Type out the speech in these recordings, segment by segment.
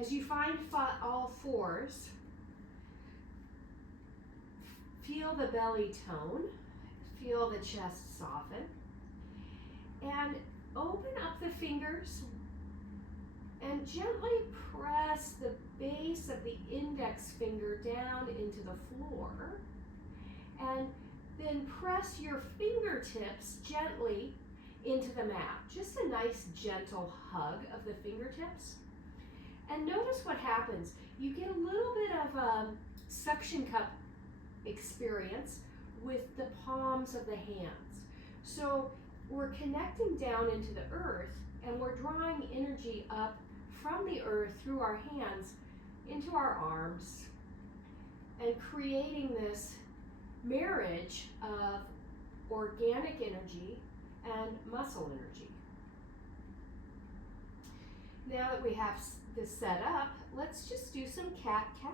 As you find all fours, feel the belly tone, feel the chest soften, and open up the fingers and gently press the base of the index finger down into the floor, and then press your fingertips gently into the mat. Just a nice gentle hug of the fingertips. And notice what happens. You get a little bit of a suction cup experience with the palms of the hands. So we're connecting down into the earth, and we're drawing energy up from the earth through our hands into our arms and creating this marriage of organic energy and muscle energy. Now that we have this set up, let's just do some cat-cow.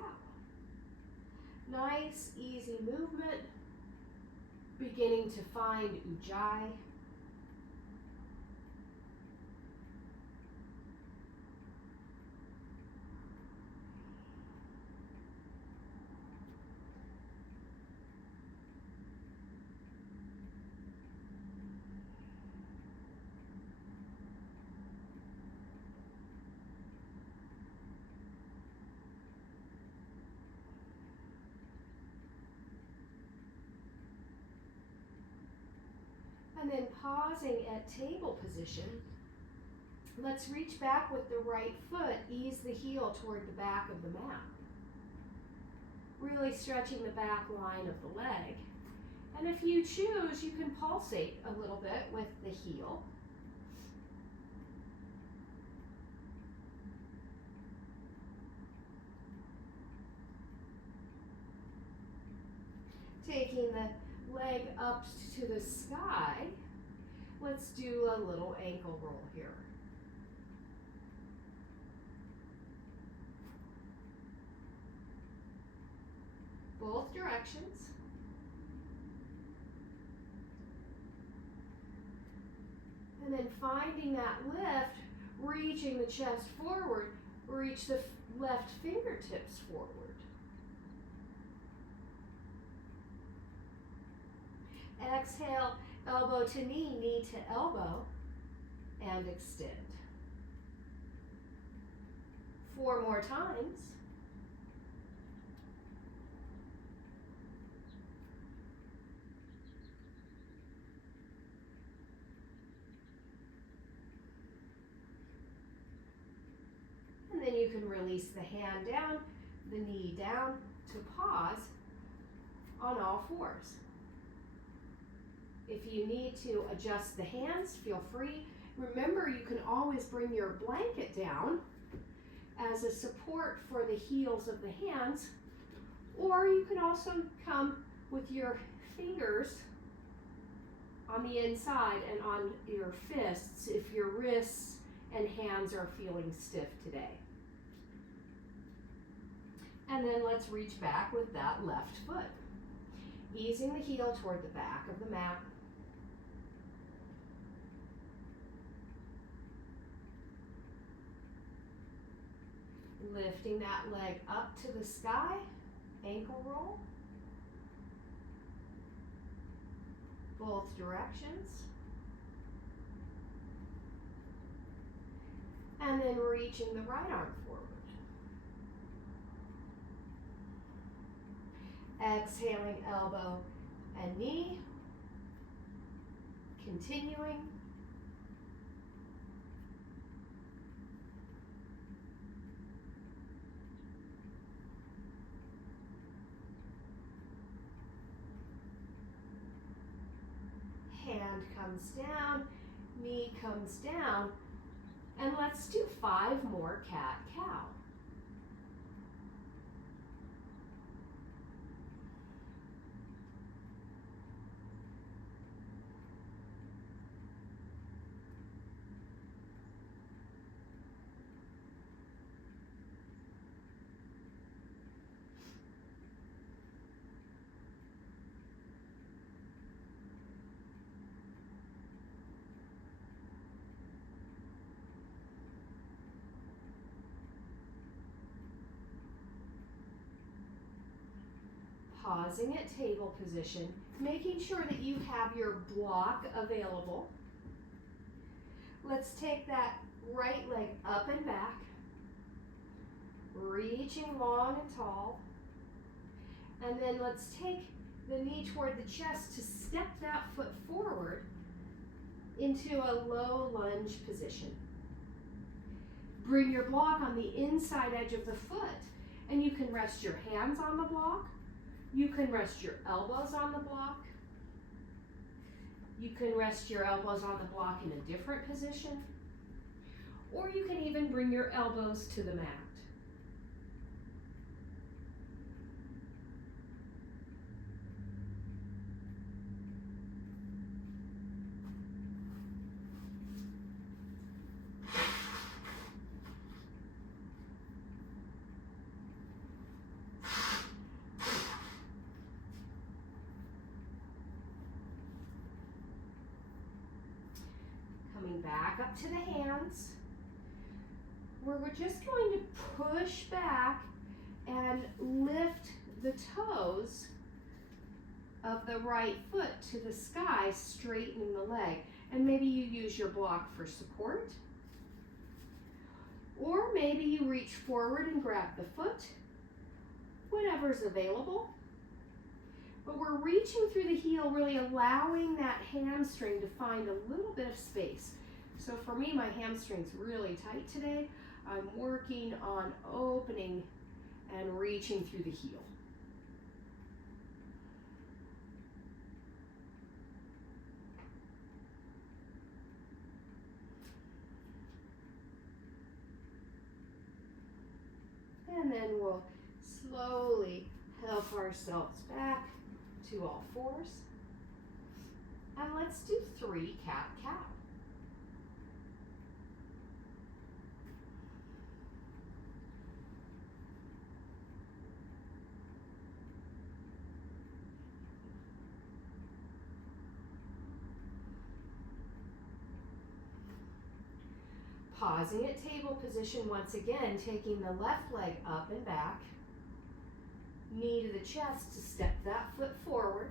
Nice, easy movement, beginning to find Ujjayi. And then pausing at table position, let's reach back with the right foot, ease the heel toward the back of the mat. Really stretching the back line of the leg. And if you choose, you can pulsate a little bit with the heel. Taking the leg up to the sky, let's do a little ankle roll here. Both directions. And then finding that lift, reaching the chest forward, reach the left fingertips forward. Exhale, elbow to knee, knee to elbow, and extend. 4 more times. And then you can release the hand down, the knee down to pause on all fours. If you need to adjust the hands, feel free. Remember, you can always bring your blanket down as a support for the heels of the hands, or you can also come with your fingers on the inside and on your fists if your wrists and hands are feeling stiff today. And then let's reach back with that left foot, easing the heel toward the back of the mat. Lifting that leg up to the sky, ankle roll. Both directions. And then reaching the right arm forward. Exhaling elbow and knee. Continuing. Hand comes down, knee comes down, and let's do 5 more cat-cow. Pausing at table position, making sure that you have your block available. Let's take that right leg up and back, reaching long and tall. And then let's take the knee toward the chest to step that foot forward into a low lunge position. Bring your block on the inside edge of the foot, and you can rest your hands on the block. You can rest your elbows on the block. You can rest your elbows on the block in a different position. Or you can even bring your elbows to the mat. Coming back up to the hands, where we're just going to push back and lift the toes of the right foot to the sky, straightening the leg. And maybe you use your block for support, or maybe you reach forward and grab the foot, whatever's available. But we're reaching through the heel, really allowing that hamstring to find a little bit of space. So for me, my hamstring's really tight today. I'm working on opening and reaching through the heel. And then we'll slowly help ourselves back to all fours. And let's do 3 cat-cow. Pausing at table position once again, taking the left leg up and back, knee to the chest to step that foot forward.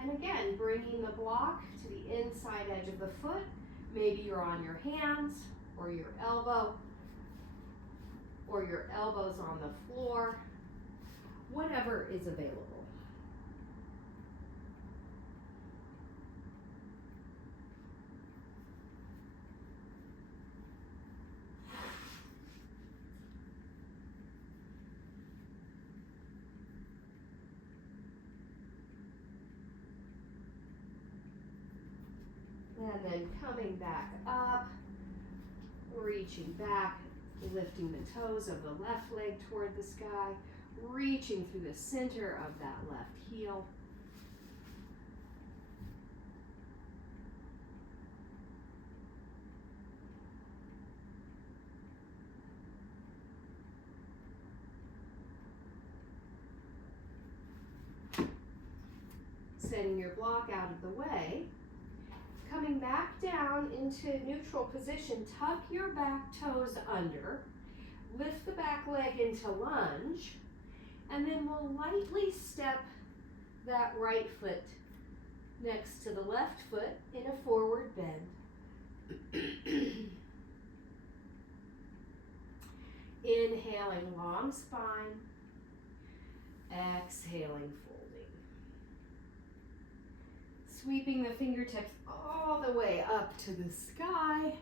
And again, bringing the block to the inside edge of the foot. Maybe you're on your hands or your elbow, or your elbows on the floor, whatever is available. And then coming back up, reaching back, lifting the toes of the left leg toward the sky, reaching through the center of that left heel. Setting your block out of the way. Coming back down into neutral position, tuck your back toes under, lift the back leg into lunge, and then we'll lightly step that right foot next to the left foot in a forward bend. Inhaling, long spine, exhaling, folding. Sweeping the fingertips all the way up to the sky,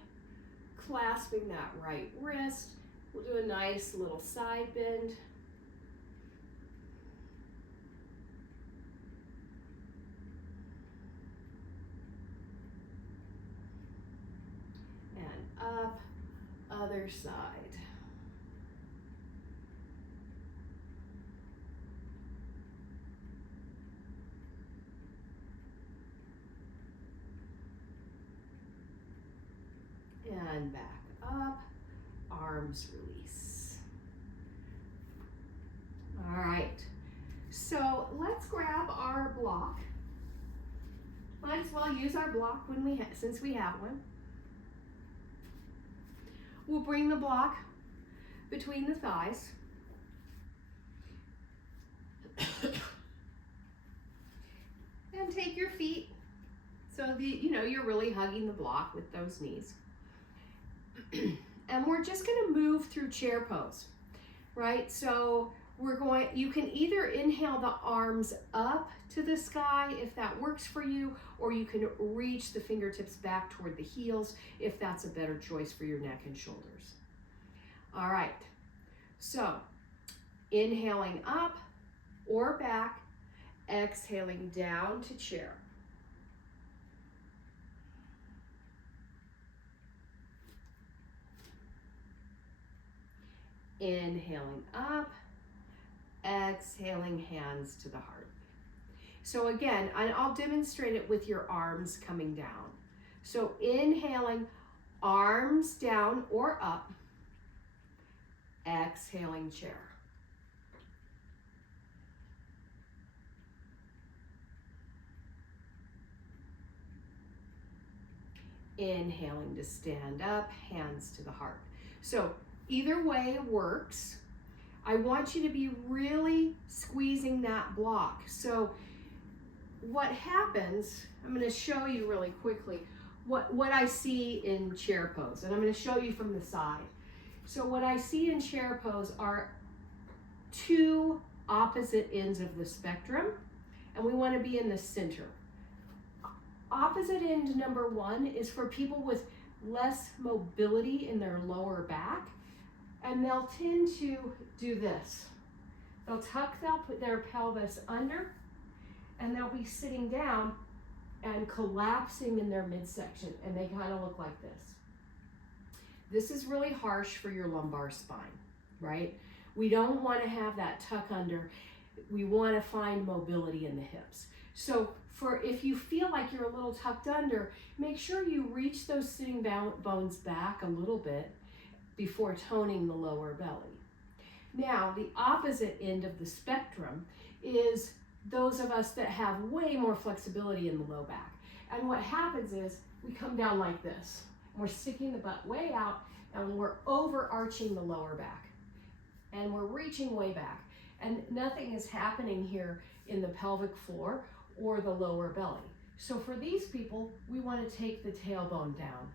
clasping that right wrist. We'll do a nice little side bend. And up, other side. And back up, arms release. All right, so let's grab our block. Might as well use our block when since we have one. We'll bring the block between the thighs. And take your feet so you're really hugging the block with those knees. And we're just going to move through chair pose, right? So you can either inhale the arms up to the sky if that works for you, or you can reach the fingertips back toward the heels if that's a better choice for your neck and shoulders. All right, so inhaling up or back, exhaling down to chair. Inhaling up, exhaling hands to the heart. So again, I'll demonstrate it with your arms coming down. So inhaling, arms down or up, exhaling chair. Inhaling to stand up, hands to the heart. So either way works. I want you to be really squeezing that block. So what happens, I'm going to show you really quickly what I see in chair pose, and I'm going to show you from the side. So what I see in chair pose are two opposite ends of the spectrum, and we want to be in the center. Opposite end number one is for people with less mobility in their lower back, and they'll tend to do this. They'll put their pelvis under, and they'll be sitting down and collapsing in their midsection, and they kind of look like this. This is really harsh for your lumbar spine, right? We don't want to have that tuck under. We want to find mobility in the hips. So if you feel like you're a little tucked under, make sure you reach those sitting bones back a little bit before toning the lower belly. Now, the opposite end of the spectrum is those of us that have way more flexibility in the low back. And what happens is we come down like this. We're sticking the butt way out, and we're overarching the lower back. And we're reaching way back. And nothing is happening here in the pelvic floor or the lower belly. So for these people, we want to take the tailbone down.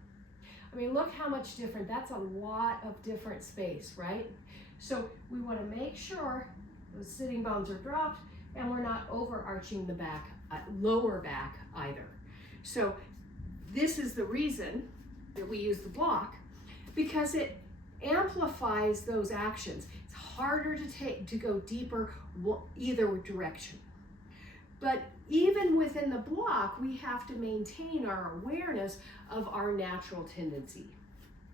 I mean, look how much different. That's a lot of different space, right? So we want to make sure those sitting bones are dropped and we're not overarching the back, lower back either. So this is the reason that we use the block, because it amplifies those actions. It's harder to go deeper either direction. But even within the block, we have to maintain our awareness of our natural tendency.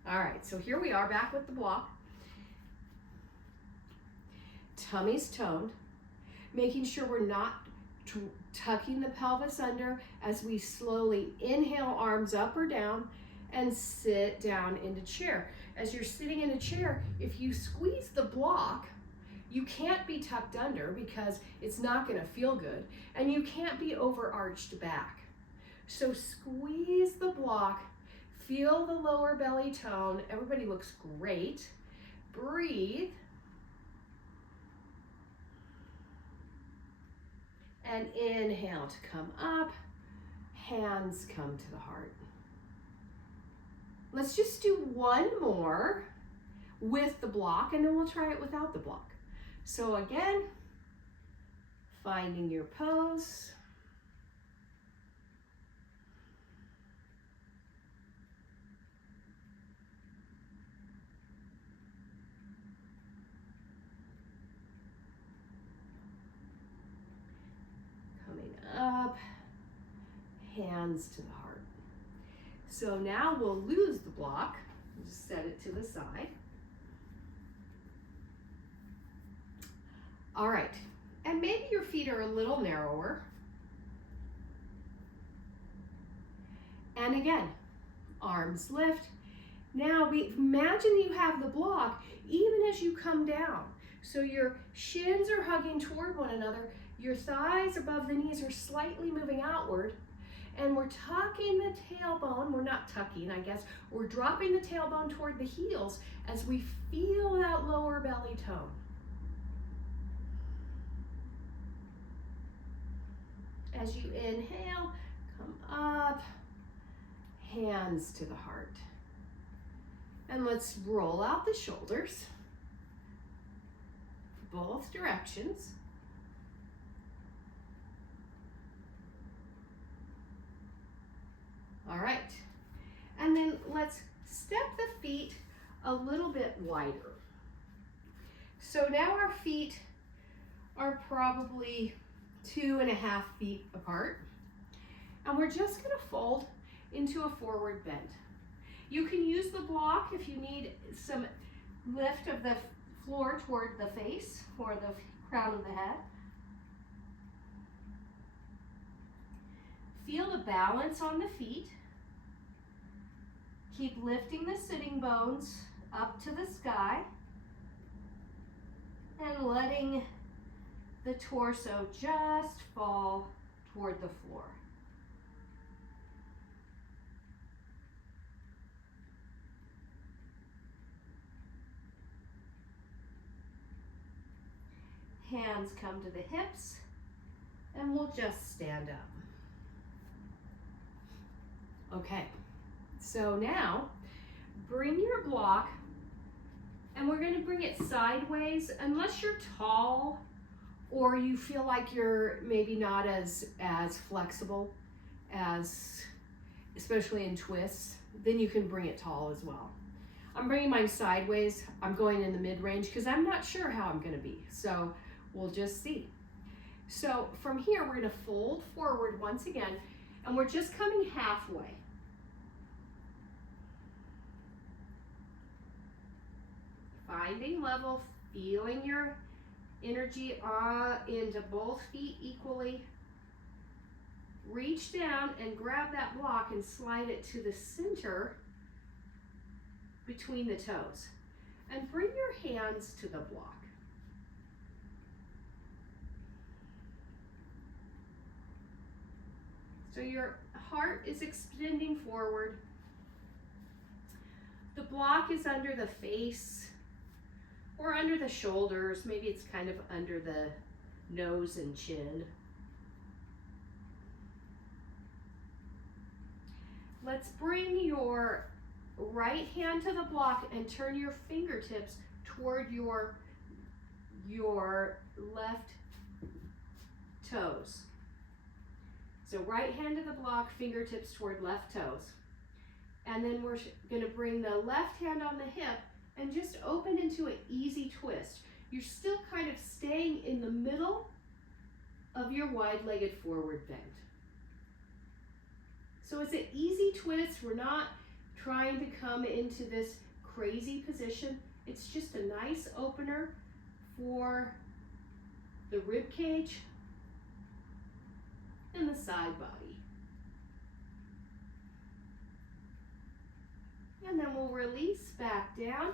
All right, so here we are back with the block. Tummy's toned, making sure we're not tucking the pelvis under as we slowly inhale, arms up or down, and sit down into chair. As you're sitting in a chair, if you squeeze the block, you can't be tucked under because it's not going to feel good, and you can't be overarched back. So squeeze the block, feel the lower belly tone. Everybody looks great. Breathe. And inhale to come up, hands come to the heart. Let's just do one more with the block, and then we'll try it without the block. So again, finding your pose. Coming up, hands to the heart. So now we'll lose the block. Just set it to the side. All right, and maybe your feet are a little narrower. And again, arms lift. Now imagine you have the block even as you come down. So your shins are hugging toward one another, your thighs above the knees are slightly moving outward, and we're tucking the tailbone. We're not tucking, I guess. We're dropping the tailbone toward the heels as we feel that lower belly tone. As you inhale, come up, hands to the heart. And let's roll out the shoulders, both directions. All right, and then let's step the feet a little bit wider. So now our feet are probably 2.5 feet apart, and we're just gonna fold into a forward bend. You can use the block if you need some lift of the floor toward the face or the crown of the head. Feel the balance on the feet. Keep lifting the sitting bones up to the sky and letting the torso just fall toward the floor. Hands come to the hips, and we'll just stand up. Okay, so now bring your block, and we're gonna bring it sideways. Unless you're tall or you feel like you're maybe not as flexible as, especially in twists, then you can bring it tall as well. I'm bringing mine sideways. I'm going in the mid-range because I'm not sure how I'm gonna be. So we'll just see. So from here, we're gonna fold forward once again, and we're just coming halfway. Finding level, feeling your energy into both feet equally. Reach down and grab that block and slide it to the center between the toes. And bring your hands to the block. So your heart is extending forward. The block is under the face or under the shoulders. Maybe it's kind of under the nose and chin. Let's bring your right hand to the block and turn your fingertips toward your left toes. So right hand to the block, fingertips toward left toes. And then we're gonna bring the left hand on the hip and just open into an easy twist. You're still kind of staying in the middle of your wide-legged forward bend. So it's an easy twist. We're not trying to come into this crazy position. It's just a nice opener for the rib cage and the side body. And then we'll release back down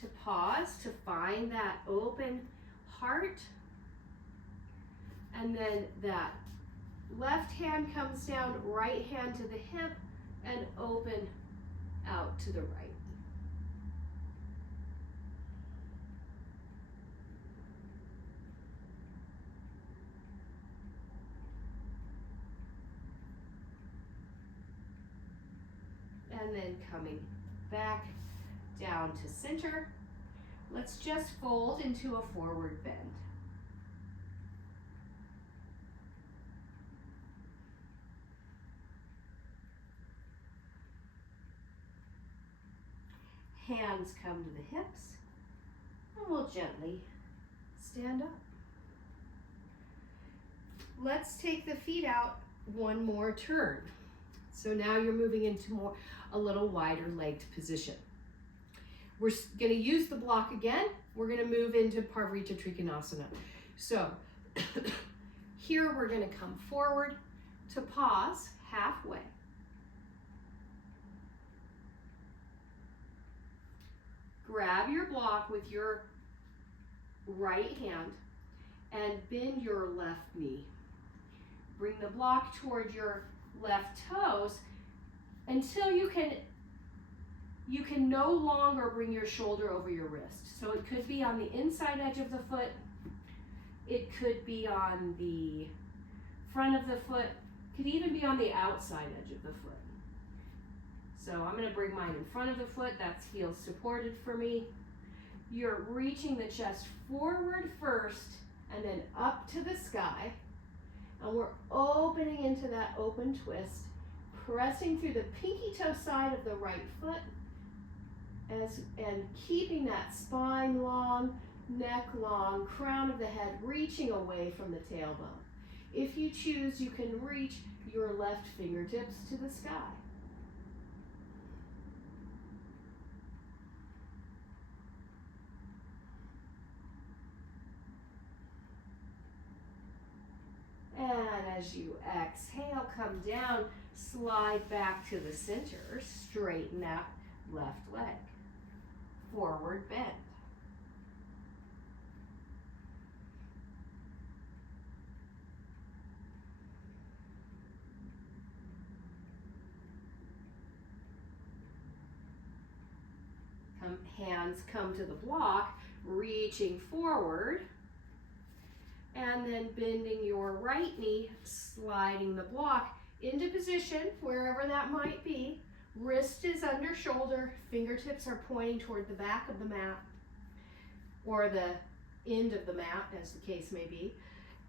to pause to find that open heart. And then that left hand comes down, right hand to the hip, and open out to the right. And then coming back down to center. Let's just fold into a forward bend. Hands come to the hips, and we'll gently stand up. Let's take the feet out one more turn. So now you're moving into a little wider legged position. We're gonna use the block again. We're gonna move into Parivrtta Trikonasana. So here we're gonna come forward to pause halfway. Grab your block with your right hand and bend your left knee. Bring the block toward your left toes until you can no longer bring your shoulder over your wrist. So it could be on the inside edge of the foot. It could be on the front of the foot, could even be on the outside edge of the foot. So I'm going to bring mine in front of the foot. That's heel supported for me. You're reaching the chest forward first and then up to the sky. And we're opening into that open twist, pressing through the pinky toe side of the right foot and keeping that spine long, neck long, crown of the head reaching away from the tailbone. If you choose, you can reach your left fingertips to the sky. And as you exhale, come down, slide back to the center, straighten that left leg, forward bend. Hands come to the block, reaching forward, and then bending your right knee, sliding the block into position, wherever that might be. Wrist is under shoulder, fingertips are pointing toward the back of the mat, or the end of the mat, as the case may be.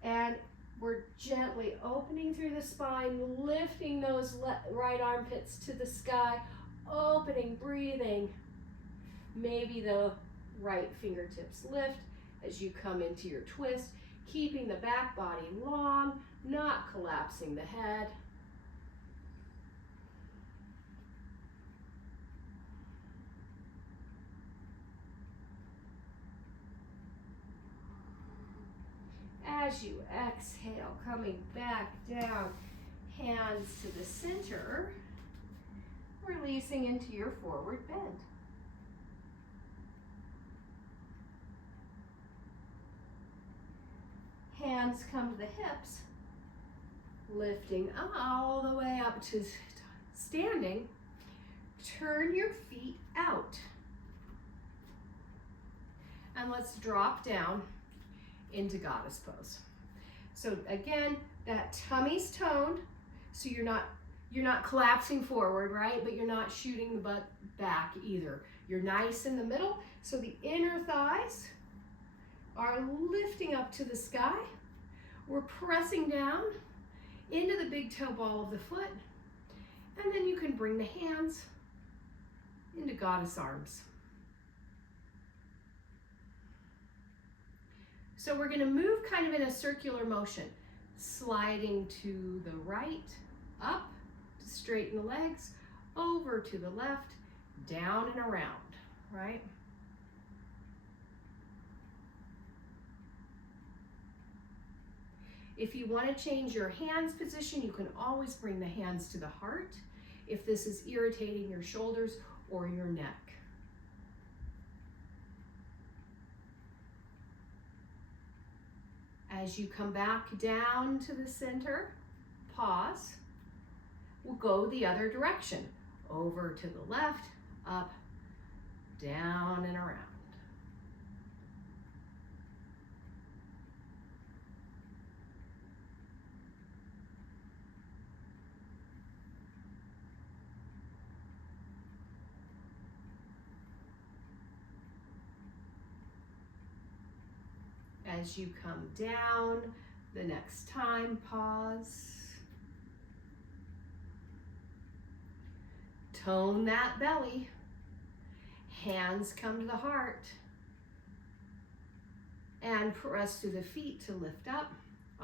And we're gently opening through the spine, lifting those right armpits to the sky, opening, breathing. Maybe the right fingertips lift as you come into your twist, keeping the back body long, not collapsing the head. As you exhale, coming back down, hands to the center, releasing into your forward bend. Hands come to the hips, lifting all the way up to standing. Turn your feet out. And let's drop down into goddess pose. So again, that tummy's toned, so you're not collapsing forward, right? But you're not shooting the butt back either. You're nice in the middle, so the inner thighs are lifting up to the sky. We're pressing down into the big toe ball of the foot, and then you can bring the hands into goddess arms. So we're going to move kind of in a circular motion, sliding to the right, up to straighten the legs, over to the left, down and around, right? If you want to change your hands position, you can always bring the hands to the heart if this is irritating your shoulders or your neck. As you come back down to the center, pause. We'll go the other direction, over to the left, up, down and around. As you come down, the next time, pause. Tone that belly. Hands come to the heart. And press through the feet to lift up.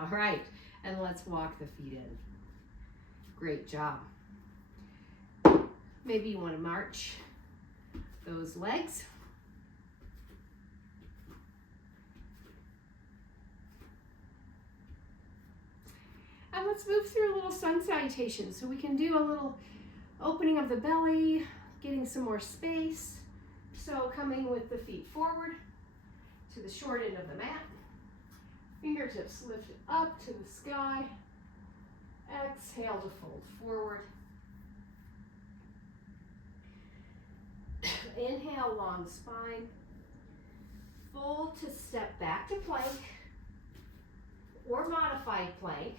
All right, and let's walk the feet in. Great job. Maybe you want to march those legs. And let's move through a little sun salutation. So we can do a little opening of the belly, getting some more space. So coming with the feet forward to the short end of the mat. Fingertips lifted up to the sky. Exhale to fold forward. Inhale, long spine. Fold to step back to plank or modified plank.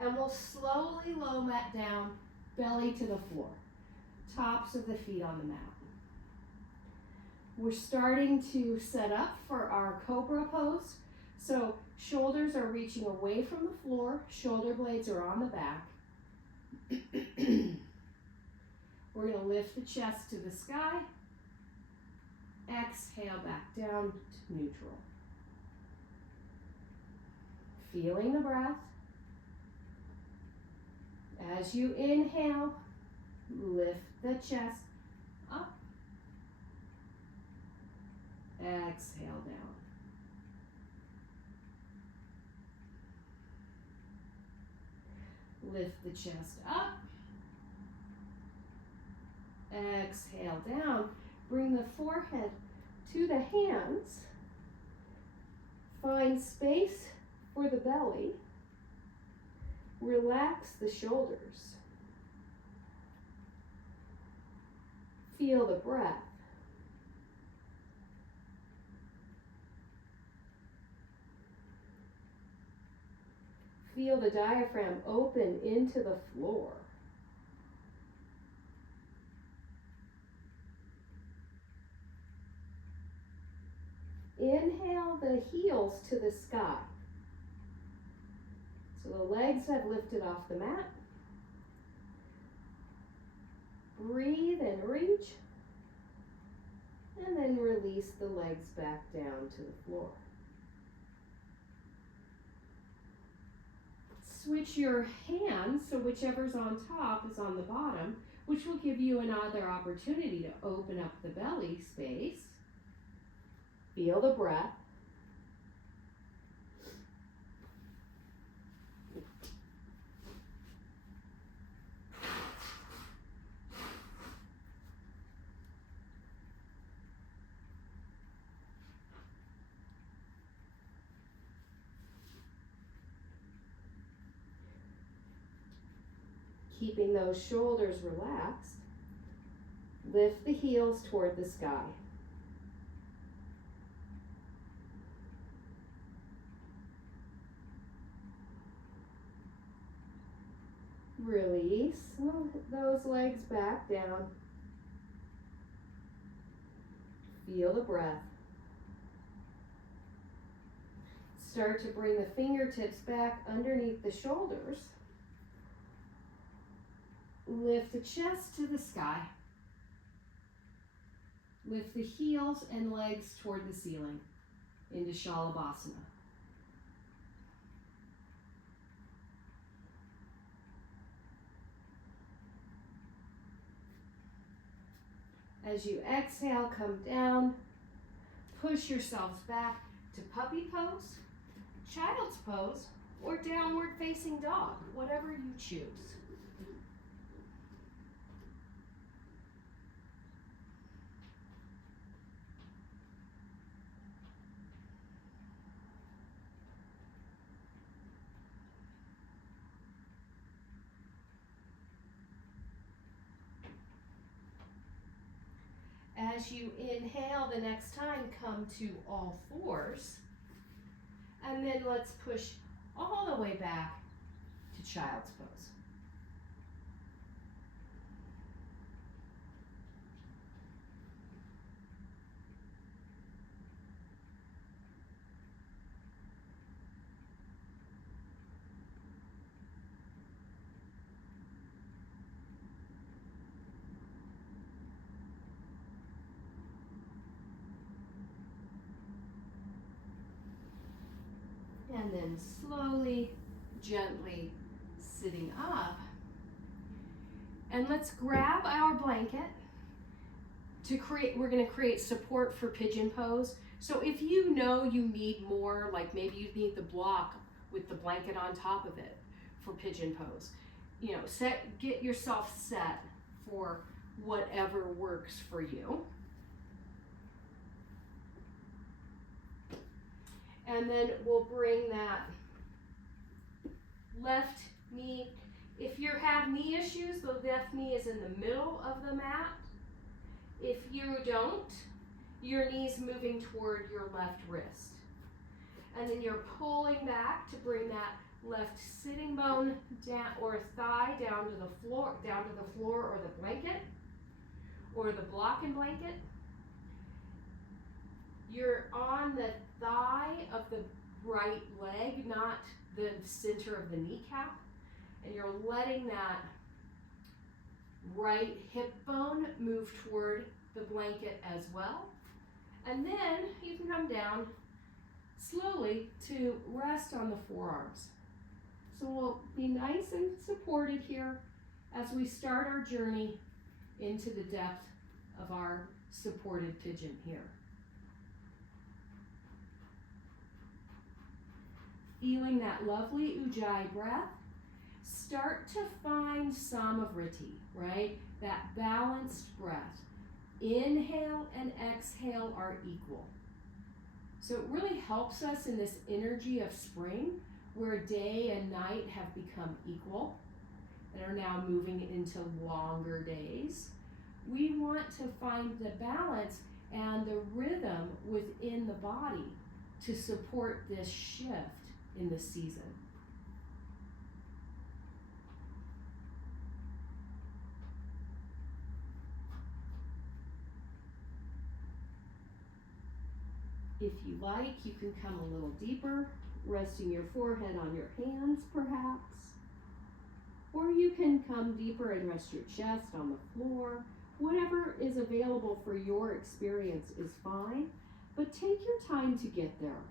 And we'll slowly low mat down, belly to the floor, tops of the feet on the mat. We're starting to set up for our cobra pose. So shoulders are reaching away from the floor, shoulder blades are on the back. We're going to lift the chest to the sky. Exhale back down to neutral. Feeling the breath. As you inhale, lift the chest up. Exhale down. Lift the chest up. Exhale down. Bring the forehead to the hands. Find space for the belly. Relax the shoulders. Feel the breath. Feel the diaphragm open into the floor. Inhale the heels to the sky. So the legs have lifted off the mat. Breathe and reach. And then release the legs back down to the floor. Switch your hands, so whichever's on top is on the bottom, which will give you another opportunity to open up the belly space. Feel the breath. Keeping those shoulders relaxed, lift the heels toward the sky. Release those legs back down. Feel the breath. Start to bring the fingertips back underneath the shoulders. Lift the chest to the sky. Lift the heels and legs toward the ceiling into Shalabhasana. As you exhale, come down. Push yourselves back to puppy pose, child's pose, or downward facing dog, whatever you choose. As you inhale, the next time, come to all fours. And then let's push all the way back to child's pose. And then slowly, gently sitting up. And let's grab our blanket to create, we're going to create support for pigeon pose. So if you know you need more, like maybe you need the block with the blanket on top of it for pigeon pose, you know, get yourself set for whatever works for you. And then we'll bring that left knee. If you have knee issues, the left knee is in the middle of the mat. If you don't, your knee's moving toward your left wrist. And then you're pulling back to bring that left sitting bone down or thigh down to the floor or the blanket or the block and blanket. You're on the thigh of the right leg, not the center of the kneecap, and you're letting that right hip bone move toward the blanket as well. And then you can come down slowly to rest on the forearms. So we'll be nice and supported here as we start our journey into the depth of our supported pigeon here. Feeling that lovely Ujjayi breath, start to find Samavriti, right? That balanced breath. Inhale and exhale are equal. So it really helps us in this energy of spring where day and night have become equal and are now moving into longer days. We want to find the balance and the rhythm within the body to support this shift in the season. If you like, you can come a little deeper, resting your forehead on your hands perhaps. Or you can come deeper and rest your chest on the floor. Whatever is available for your experience is fine, but take your time to get there.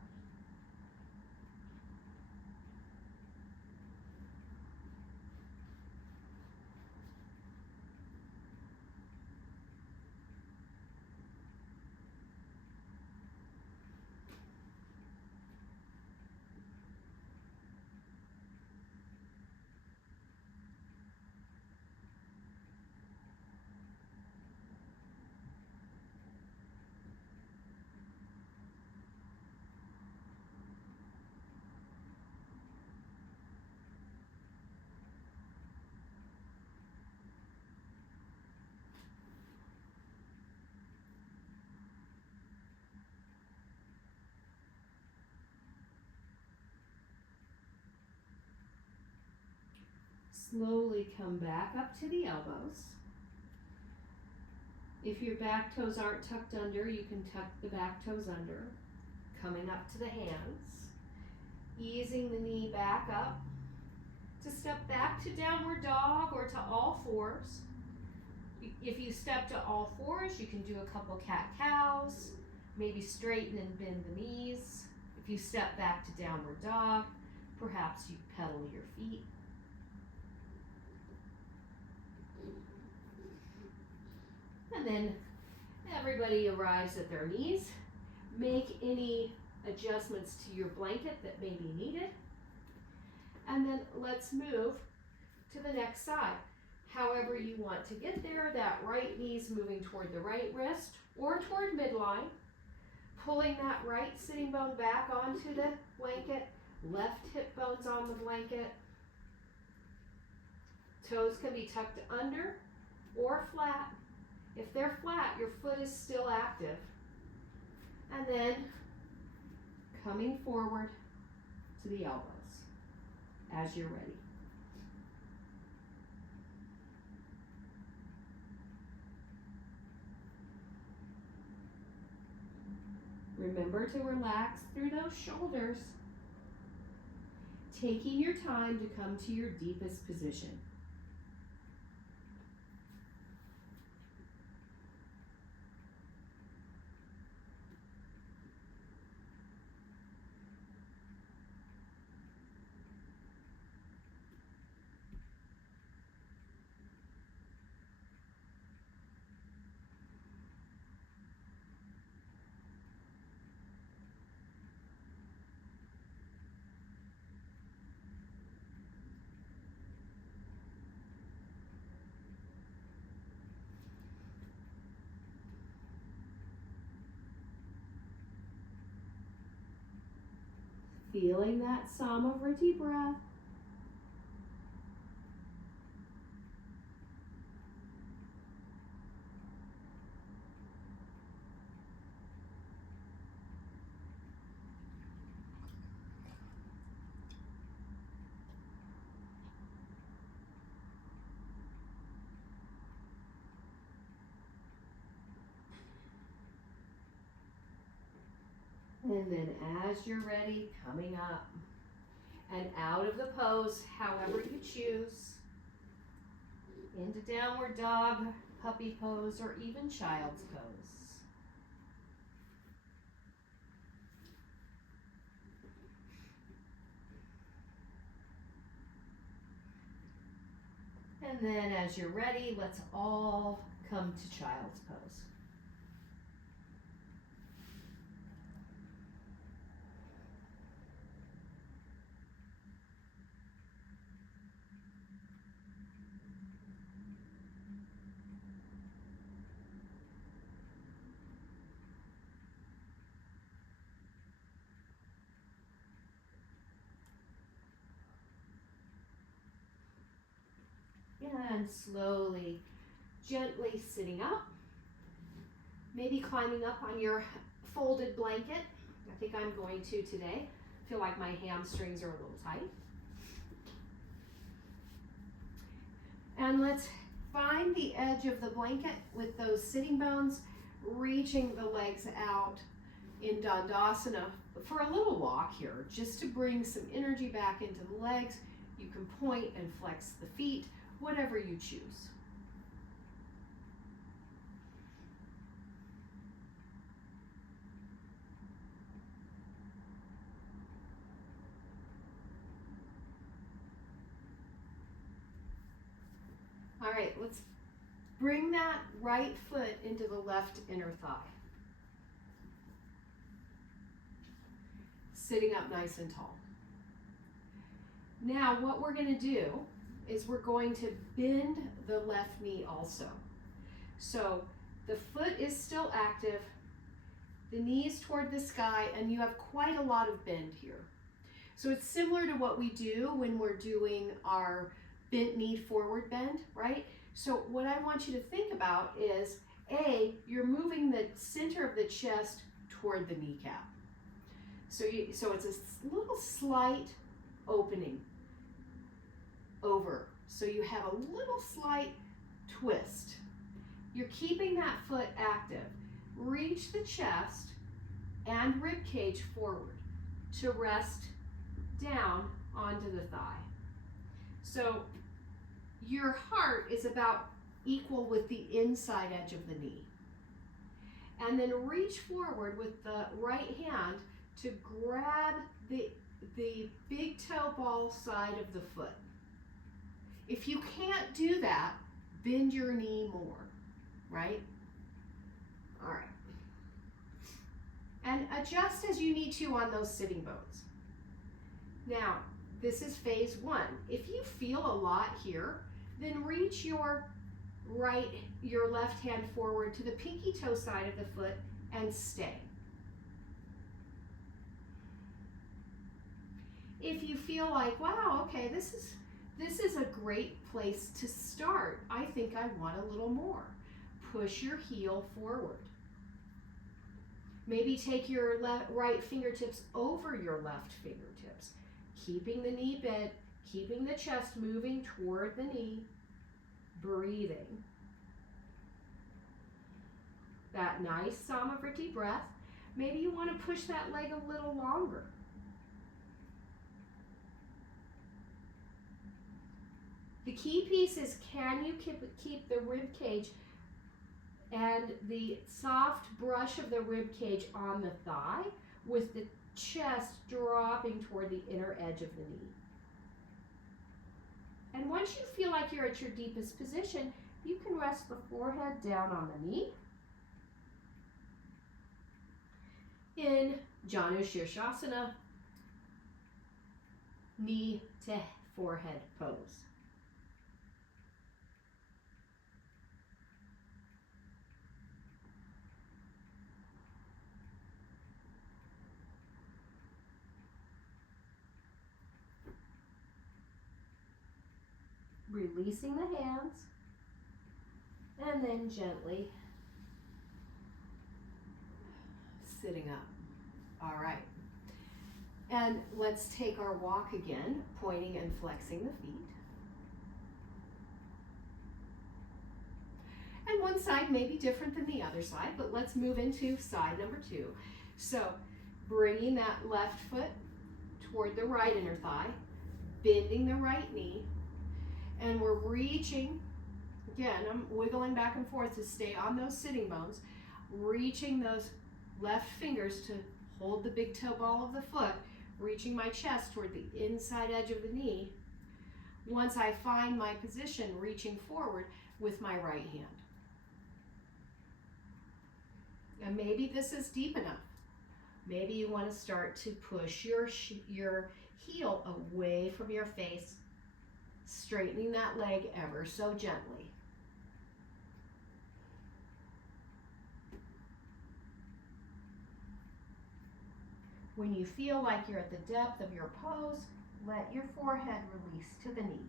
Slowly come back up to the elbows. If your back toes aren't tucked under, you can tuck the back toes under. Coming up to the hands. Easing the knee back up. To step back to downward dog or to all fours. If you step to all fours, you can do a couple cat-cows. Maybe straighten and bend the knees. If you step back to downward dog, perhaps you pedal your feet. And then everybody arrives at their knees. Make any adjustments to your blanket that may be needed. And then let's move to the next side. However you want to get there, that right knee's moving toward the right wrist or toward midline. Pulling that right sitting bone back onto the blanket. Left hip bone's on the blanket. Toes can be tucked under or flat. If they're flat, your foot is still active. And then coming forward to the elbows as you're ready. Remember to relax through those shoulders. Taking your time to come to your deepest position. Feeling that Samavriti breath. And then as you're ready, coming up and out of the pose, however you choose, into downward dog, puppy pose, or even child's pose. And then as you're ready, let's all come to child's pose. And slowly, gently sitting up. Maybe climbing up on your folded blanket. I think I'm going to today. I feel like my hamstrings are a little tight. And let's find the edge of the blanket with those sitting bones, reaching the legs out in Dandasana for a little walk here, just to bring some energy back into the legs. You can point and flex the feet, whatever you choose. All right, let's bring that right foot into the left inner thigh. Sitting up nice and tall. Now what we're going to do is we're going to bend the left knee also. So the foot is still active, the knees toward the sky, and you have quite a lot of bend here. So it's similar to what we do when we're doing our bent knee forward bend, right? So what I want you to think about is, A, you're moving the center of the chest toward the kneecap. So it's a little slight opening over. So you have a little slight twist. You're keeping that foot active. Reach the chest and rib cage forward to rest down onto the thigh. So your heart is about equal with the inside edge of the knee. And then reach forward with the right hand to grab the big toe ball side of the foot. If you can't do that, bend your knee more, right? All right. And adjust as you need to on those sitting bones. Now, this is phase one. If you feel a lot here, then reach your left hand forward to the pinky toe side of the foot and stay. If you feel like, wow, okay, this is a great place to start. I think I want a little more. Push your heel forward. Maybe take your right fingertips over your left fingertips, keeping the knee bent, keeping the chest moving toward the knee, breathing. That nice Samavriti breath. Maybe you want to push that leg a little longer. The key piece is, can you keep the rib cage and the soft brush of the rib cage on the thigh with the chest dropping toward the inner edge of the knee. And once you feel like you're at your deepest position, you can rest the forehead down on the knee in Janu Shirshasana, knee to forehead pose. Releasing the hands, and then gently sitting up. All right. And let's take our walk again, pointing and flexing the feet. And one side may be different than the other side, but let's move into side number two. So bringing that left foot toward the right inner thigh, bending the right knee, and we're reaching, again, I'm wiggling back and forth to stay on those sitting bones, reaching those left fingers to hold the big toe ball of the foot, reaching my chest toward the inside edge of the knee. Once I find my position, reaching forward with my right hand. And maybe this is deep enough. Maybe you want to start to push your heel away from your face, straightening that leg ever so gently. When you feel like you're at the depth of your pose, let your forehead release to the knee.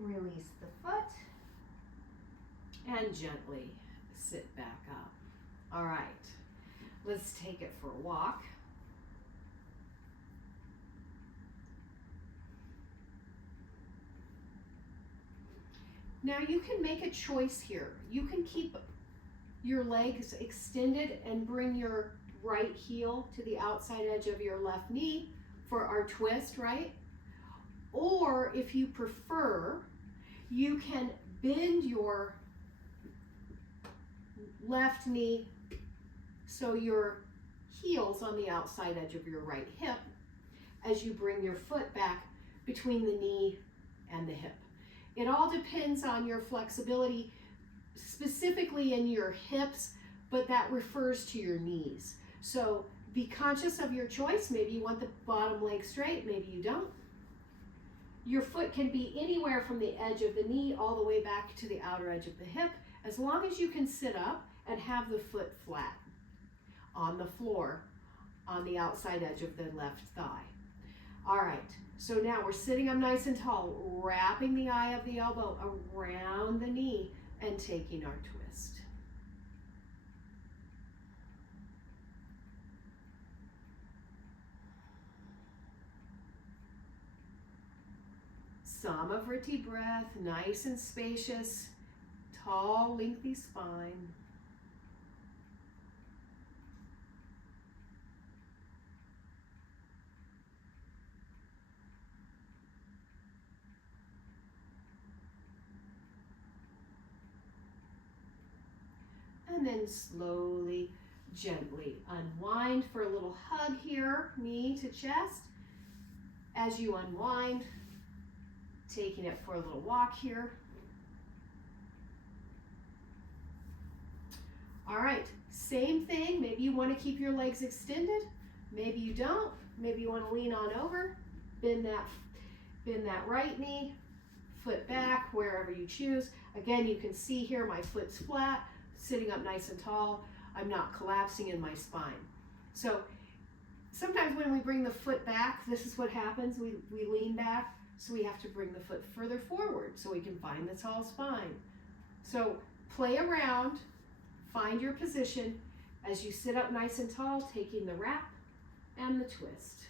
Release the foot and gently sit back up. All right, let's take it for a walk. Now you can make a choice here. You can keep your legs extended and bring your right heel to the outside edge of your left knee for our twist, right? Or if you prefer, you can bend your left knee so your heel's on the outside edge of your right hip as you bring your foot back between the knee and the hip. It all depends on your flexibility, specifically in your hips, but that refers to your knees. So be conscious of your choice. Maybe you want the bottom leg straight, maybe you don't. Your foot can be anywhere from the edge of the knee all the way back to the outer edge of the hip, as long as you can sit up and have the foot flat on the floor on the outside edge of the left thigh. All right, so now we're sitting up nice and tall, wrapping the eye of the elbow around the knee and taking our twist. Samavriti breath, nice and spacious, tall, lengthy spine. And then slowly, gently unwind for a little hug here, knee to chest. As you unwind, taking it for a little walk here. All right, same thing. Maybe you want to keep your legs extended. Maybe you don't. Maybe you want to lean on over, bend that right knee, foot back, wherever you choose. Again, you can see here my foot's flat, sitting up nice and tall. I'm not collapsing in my spine. So sometimes when we bring the foot back, this is what happens. We lean back, so we have to bring the foot further forward so we can find the tall spine. So play around, find your position as you sit up nice and tall, taking the wrap and the twist.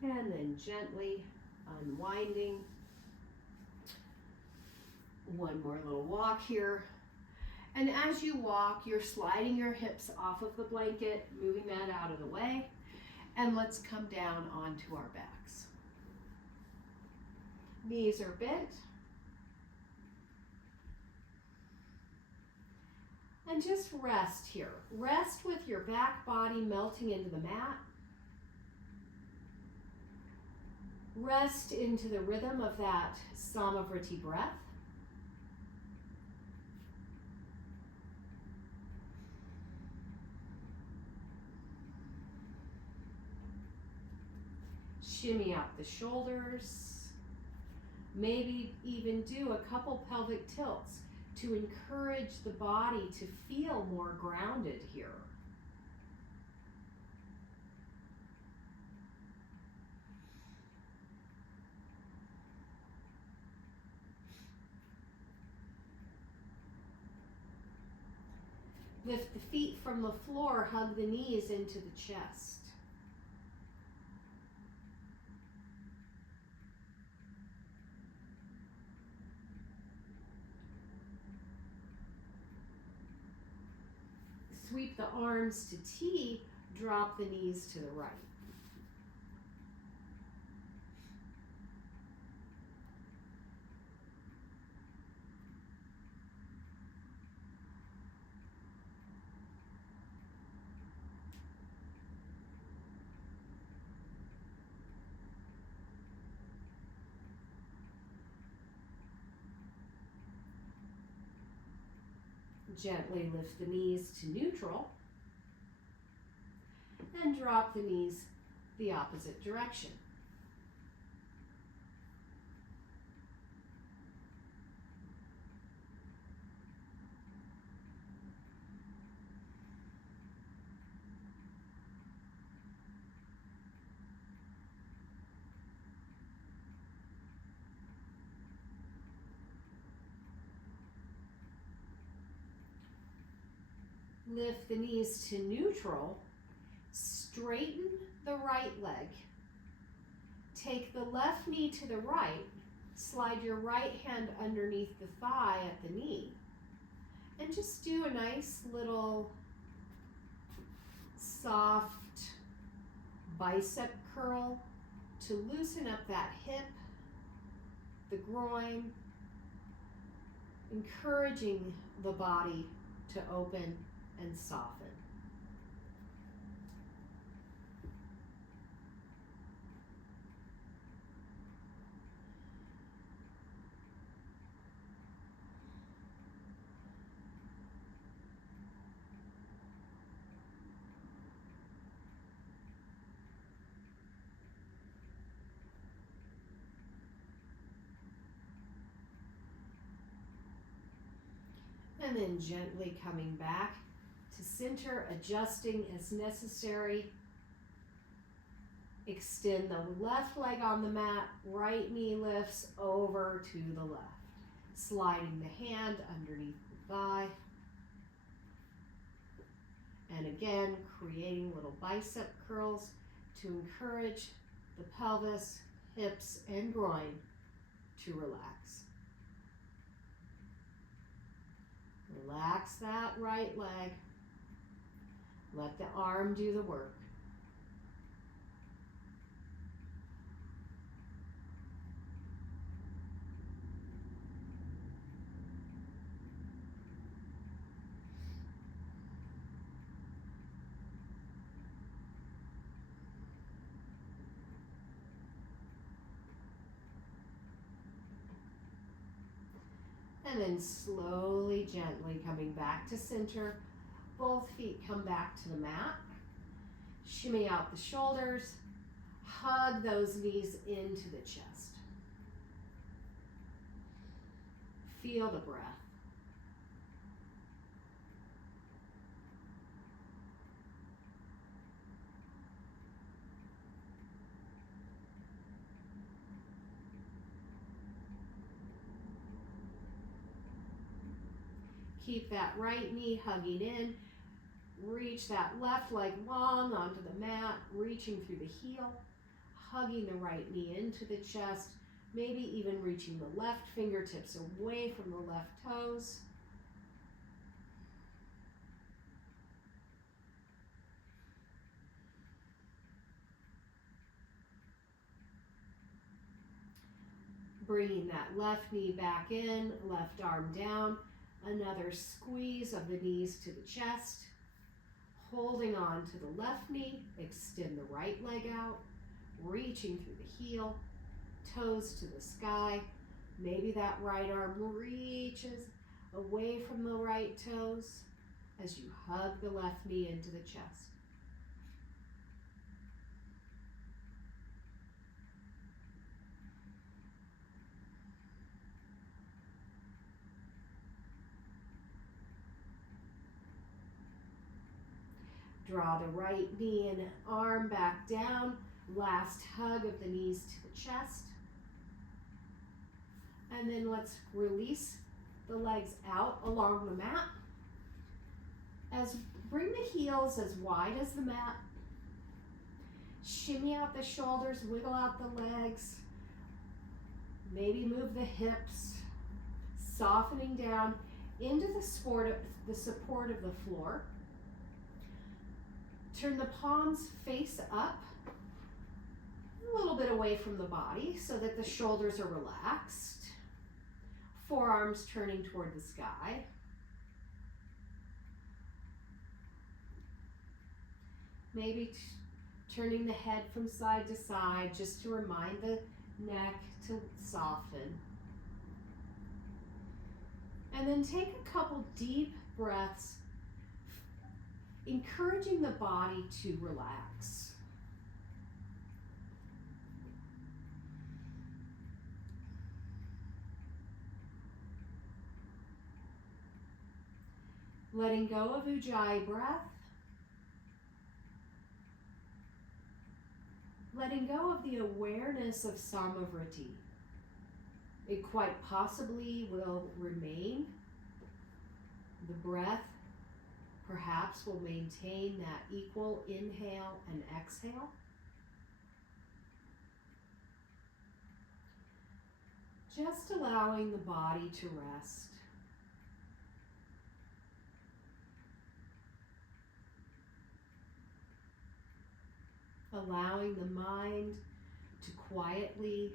And then gently unwinding. One more little walk here. And as you walk, you're sliding your hips off of the blanket, moving that out of the way. And let's come down onto our backs. Knees are bent. And just rest here. Rest with your back body melting into the mat. Rest into the rhythm of that Samavriti breath. Shimmy out the shoulders. Maybe even do a couple pelvic tilts to encourage the body to feel more grounded here. Lift the feet from the floor, hug the knees into the chest. Sweep the arms to T, drop the knees to the right. Gently lift the knees to neutral and drop the knees the opposite direction. Lift the knees to neutral, straighten the right leg, take the left knee to the right, slide your right hand underneath the thigh at the knee, and just do a nice little soft bicep curl to loosen up that hip, the groin, encouraging the body to open and soften. And then gently coming back to center, adjusting as necessary. Extend the left leg on the mat, right knee lifts over to the left. Sliding the hand underneath the thigh. And again, creating little bicep curls to encourage the pelvis, hips, and groin to relax. Relax that right leg. Let the arm do the work. And then slowly, gently coming back to center. Both feet come back to the mat. Shimmy out the shoulders. Hug those knees into the chest. Feel the breath. Keep that right knee hugging in. Reach that left leg long onto the mat, reaching through the heel, hugging the right knee into the chest, maybe even reaching the left fingertips away from the left toes. Bringing that left knee back in, left arm down. Another squeeze of the knees to the chest. Holding on to the left knee, extend the right leg out, reaching through the heel, toes to the sky. Maybe that right arm reaches away from the right toes as you hug the left knee into the chest. Draw the right knee and arm back down. Last hug of the knees to the chest. And then let's release the legs out along the mat. Bring the heels as wide as the mat. Shimmy out the shoulders, wiggle out the legs. Maybe move the hips, softening down into the support of the floor. Turn the palms face up, a little bit away from the body so that the shoulders are relaxed. Forearms turning toward the sky. Maybe turning the head from side to side just to remind the neck to soften. And then take a couple deep breaths, encouraging the body to relax. Letting go of Ujjayi breath. Letting go of the awareness of Samavriti. It quite possibly will remain. The breath perhaps will maintain that equal inhale and exhale. Just allowing the body to rest. Allowing the mind to quietly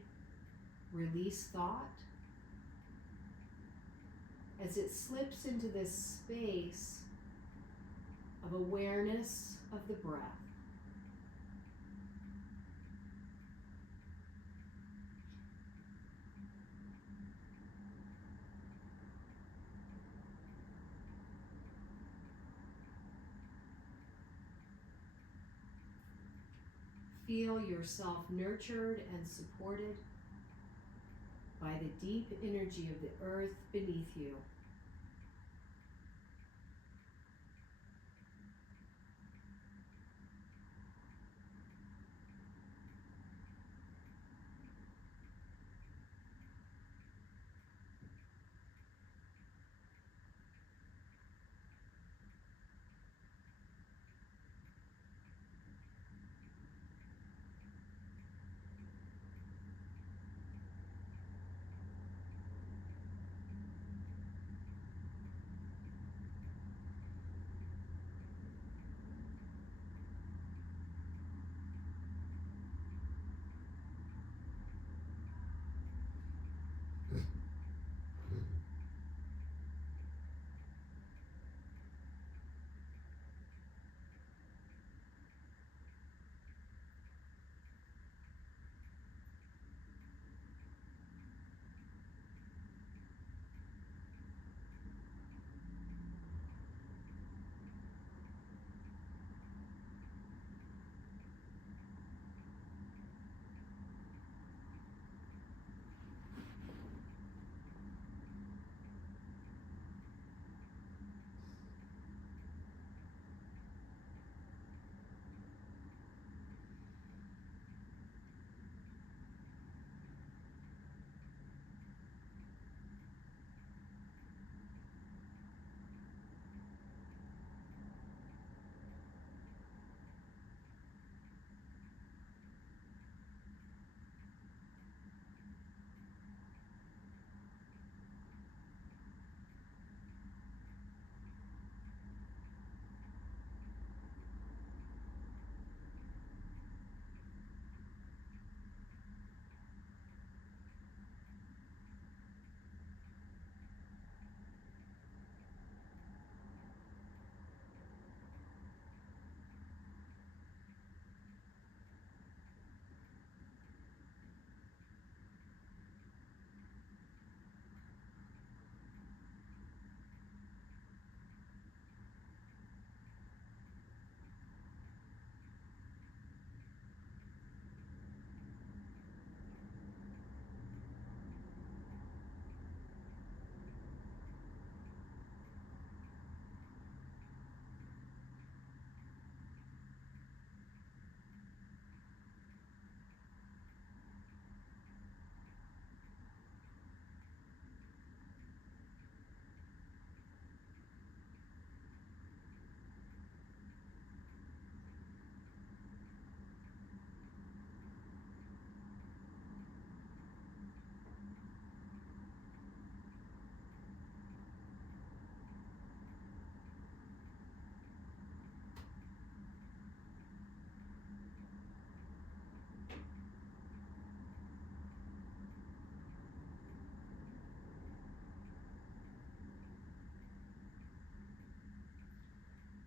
release thought as it slips into this space of awareness of the breath. Feel yourself nurtured and supported by the deep energy of the earth beneath you.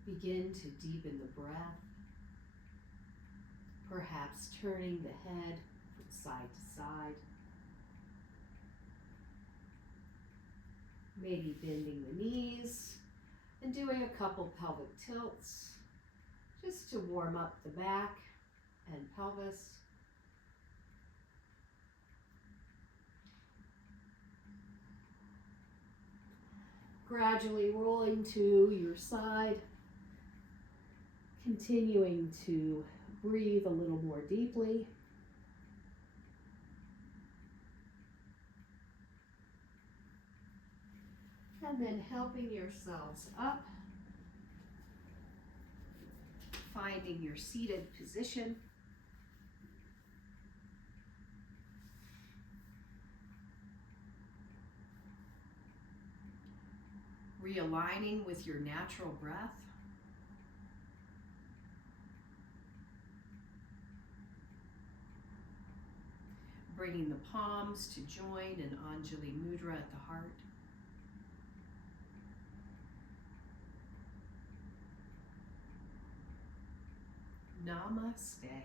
Begin to deepen the breath, perhaps turning the head from side to side. Maybe bending the knees and doing a couple pelvic tilts just to warm up the back and pelvis. Gradually rolling to your side, continuing to breathe a little more deeply. And then helping yourselves up, finding your seated position. Realigning with your natural breath. Bringing the palms to join in Anjali Mudra at the heart. Namaste.